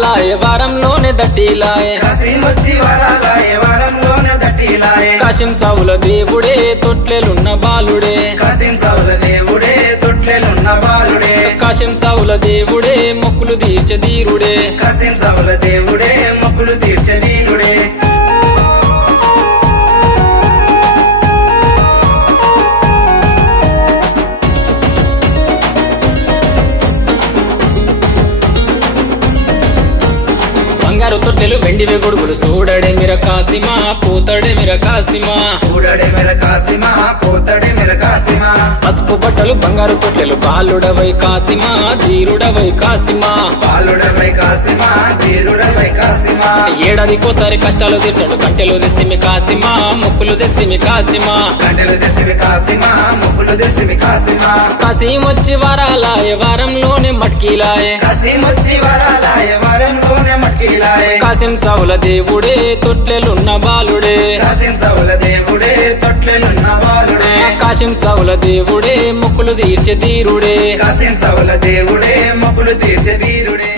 వరాలాయే వారంలోనే దట్టిలాయే కాసిమొచ్చి వరాలాయే వారంలోనే దట్టిలాయే కాశీం సావుల దేవుడే తొట్లెలున్న బాలుడే కాసిం సావుల దేవుడే తొట్లెలున్న బాలుడే కాశీం సావుల దేవుడే మొక్కులు తీర్చే ధీరుడే కాసిం సావుల దేవుడే మొక్కులు తీర్చే దీనుడే బంగారు తొట్టెలు వెండివే గొడుగులు చూడడే మిర కాసిమా పోతడే మిర కాసిమా చూడడే మెర కాసిమా పోతడే మెర కాసిమా పసుపు బట్టలు బంగారు తొట్టెలు బాలుడవై కాసిమా ధీరుడవై కాసిమా బాలుడవై కాసిమా ధీరుడవై కాసిమా ఏడాదికోసారి కష్టాలు తీర్చడు కంటెలు తెస్తిమి కాసిమా మొక్కులు తెస్తిమి కాసిమా గంటలు తెసిమి కాసిమా మొక్కులు తెసిమి కాసిమా కాశీమొచ్చి వరాలాయే వారంలోనే మట్కీలాయే కాసిమొచ్చి వరాలాయే వారంలోనే మట్టిలాయే కాశీం సావుల దేవుడే తొట్లెలున్న బాలుడే కాసిం సావుల దేవుడే తొట్లెలున్న బాలుడే కాశీం సావుల దేవుడే మొక్కులు తీర్చే ధీరుడే కాసిం సావుల దేవుడే మొక్కులు తీర్చే ధీరుడే